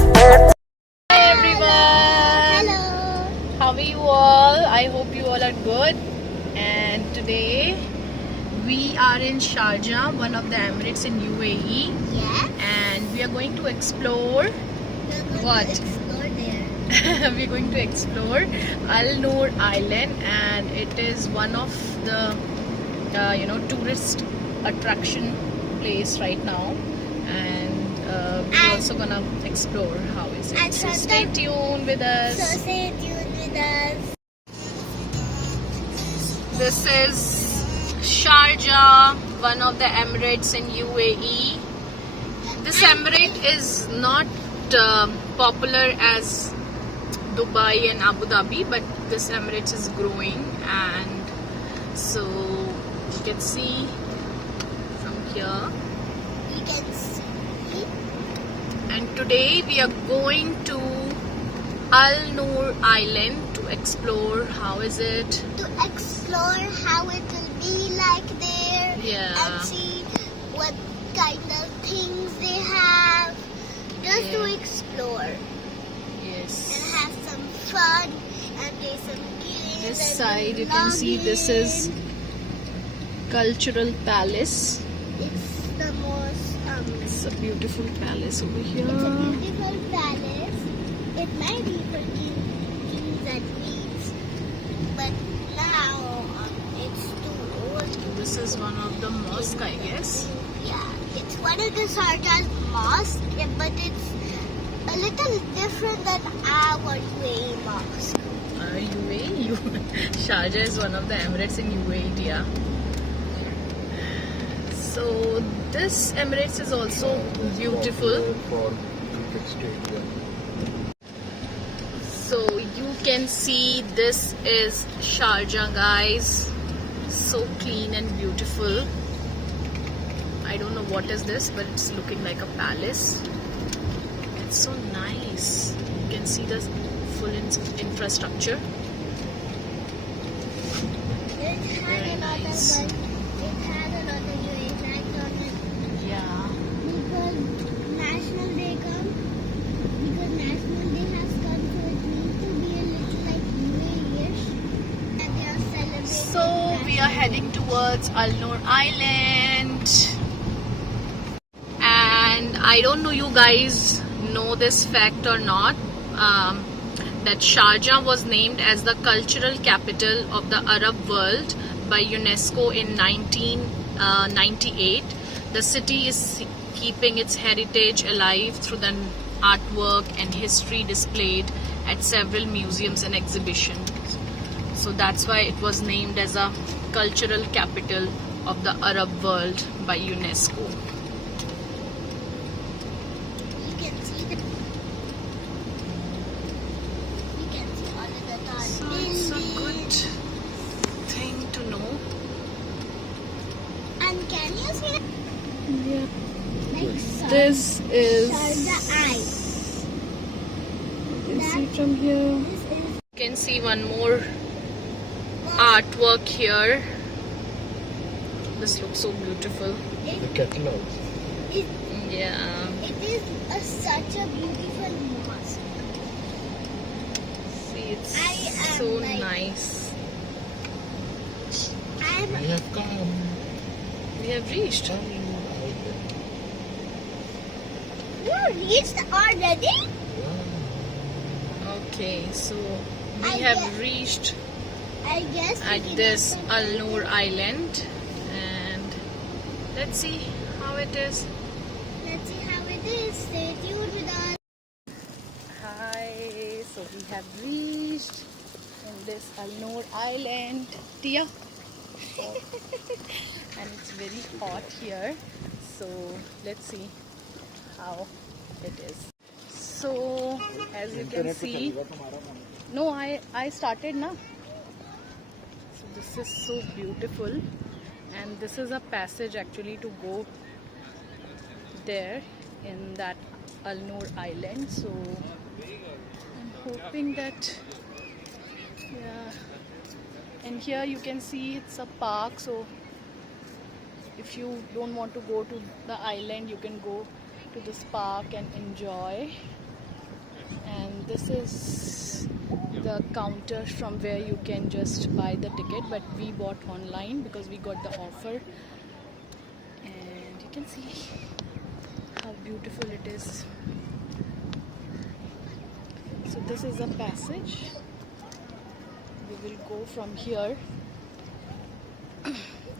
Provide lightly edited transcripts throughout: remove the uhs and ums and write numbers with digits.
Hi everyone! Hello. How are you all? I hope you all are good. And today we are in Sharjah, one of the Emirates in UAE, Yes. and we are going to explore We're going what? to explore there. We're going to explore Noor Island, and it is one of the tourist attraction place right now, and we're also gonna explore how is it. And So stay tuned with us. So stay tuned with us. This is Sharjah, one of the Emirates in UAE. This emirate is not popular as Dubai and Abu Dhabi, but this emirate is growing, and so you can see from here. You can see. And today we are going to Noor Island to explore how is it. To explore how it will be like there. Yeah. And see what kind of things they have. Just to Yeah. explore. Yes. And have some fun. And play some games. This and side you can see this is Cultural Palace. It's the most It's a beautiful palace over here. It's a beautiful palace. It might be for kings and queens, but now it's too old. This is one of the mosque, I guess. Yeah, it's one of the Sharjah mosque, but it's a little different than our UAE mosque. UAE? Sharjah is one of the Emirates in UAE, dear. So this Emirates is also beautiful. So you can see this is Sharjah, guys. So clean and beautiful. I don't know what is this, but it's looking like a palace. It's so nice. You can see the full infrastructure. It had Very a lot nice. of it had a lot of UAE flags on it. Yeah. Because National Day has come, so it needs to be a little like UAE-ish. And they are celebrating. So we are heading towards Noor Island, and I don't know you guys know this fact or not, that Sharjah was named as the cultural capital of the Arab world by UNESCO in 1998. The city is keeping its heritage alive through the artwork and history displayed at several museums and exhibitions. So that's why it was named as a cultural capital of the Arab world by UNESCO. You can see all of the tall So it's a good buildings. thing to know. And can you see it? Yeah. Like This is, Sharjah Eye. you can see from here. This is You can see one more artwork here. This looks so beautiful. it, Catalog. it, Yeah. it is such a beautiful mosque. See, it's I am so like- nice. I have come. We have reached. You reached already? Okay, so we I have guess- reached I guess we at can this also- Noor Island, and let's see how it is. Let's see how it is. Stay tuned with us. Hi, so we have reached in this Noor Island, Tia. And it's very hot here, so let's see how it is. So as you can see, no, I started now. So this is so beautiful, and this is a passage actually to go there in that Noor Island. So I'm hoping that, yeah. And here you can see it's a park, so if you don't want to go to the island, you can go to this park and enjoy. And this is the counter from where you can just buy the ticket, but we bought online because we got the offer. And you can see how beautiful it is. So this is a passage. We will go from here.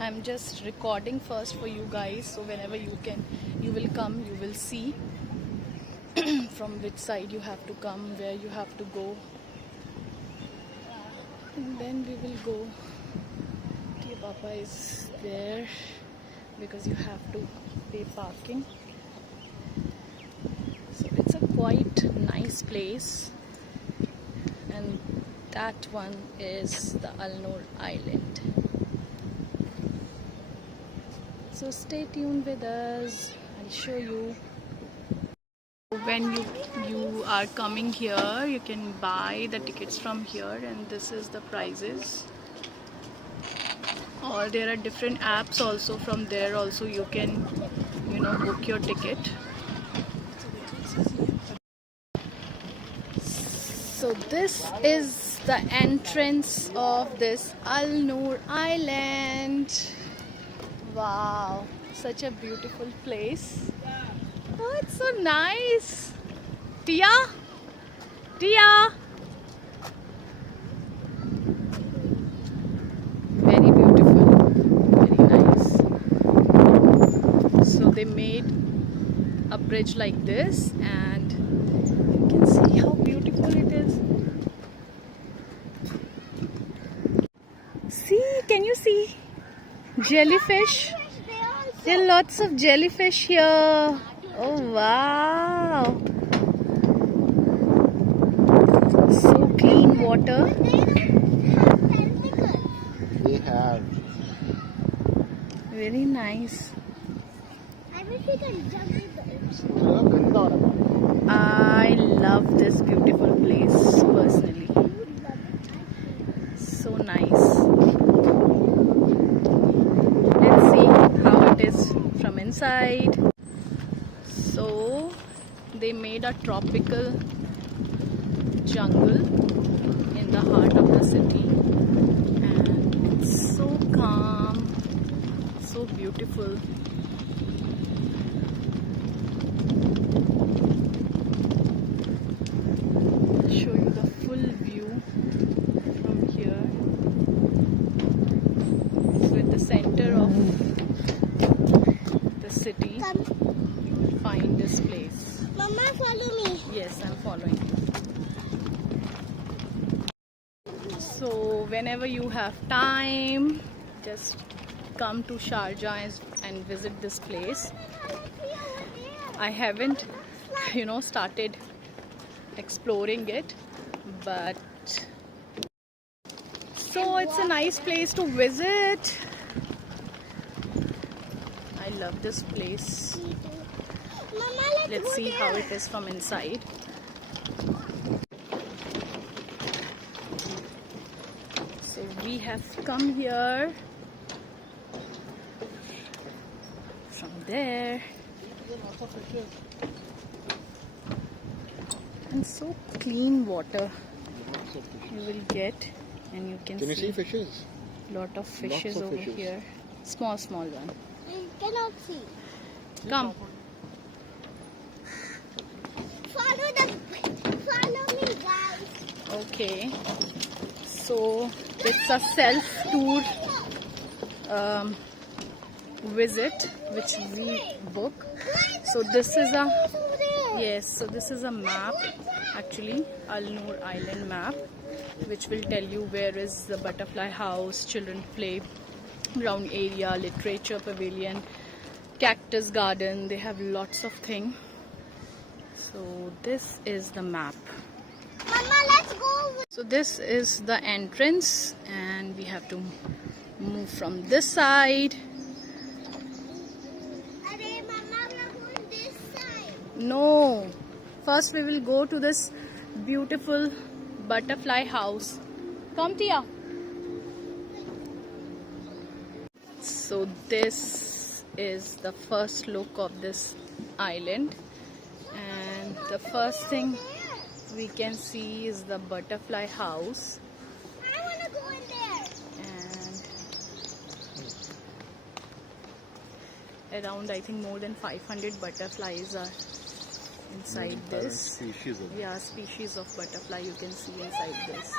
I'm just recording first for you guys, so whenever you will come, you will see from which side you have to come, where you have to go, and then we will go. Dear Papa is there because you have to pay parking. So it's a quite nice place, and that one is the Noor Island. So stay tuned with us. I'll show you. When you are coming here, you can buy the tickets from here, and this is the prices. Or there are different apps also. From there also you can book your ticket. So this is the entrance of this Noor Island. Wow, such a beautiful place. Oh, it's so nice. Tia? Tia? Very beautiful. Very nice. So they made a bridge like this, and you can see how beautiful it is. See, can you see? Jellyfish. There are lots of jellyfish here. Oh wow. So clean water. They have. Very nice. I wish we could jump in the I love this beautiful place personally. So nice. Let's see how it is from inside. So they made a tropical jungle in the heart of the city, and it's so calm, so beautiful. I'll show you the full view from here. So at the center of the city, you will find this place. Mama, follow me. Yes, I'm following. So whenever you have time, just come to Sharjah and visit this place. I haven't started exploring it, but so it's a nice place to visit. I love this place. Mama, Let's see how it is from inside. So we have come here from there, and so clean water you will get, and you can you see see fishes? lot of fishes Lots of over fishes. here. Small one. I cannot see. Come. Follow me, guys. Okay. So it's a self-tour visit which we book. So this is so this is a map, actually, Noor Island map, which will tell you where is the butterfly house, children play ground area, literature pavilion, cactus garden. They have lots of things. So this is the map. Mama, let's go. So this is the entrance, and we have to move from this side. Mama, we're going this side. No, first we will go to this beautiful butterfly house. Come, Tia. So this is the first look of this island, and the first thing we can see is the butterfly house, I want to go in there. and around I think more than 500 butterflies are inside this. Species of Yeah, species of butterfly you can see inside this.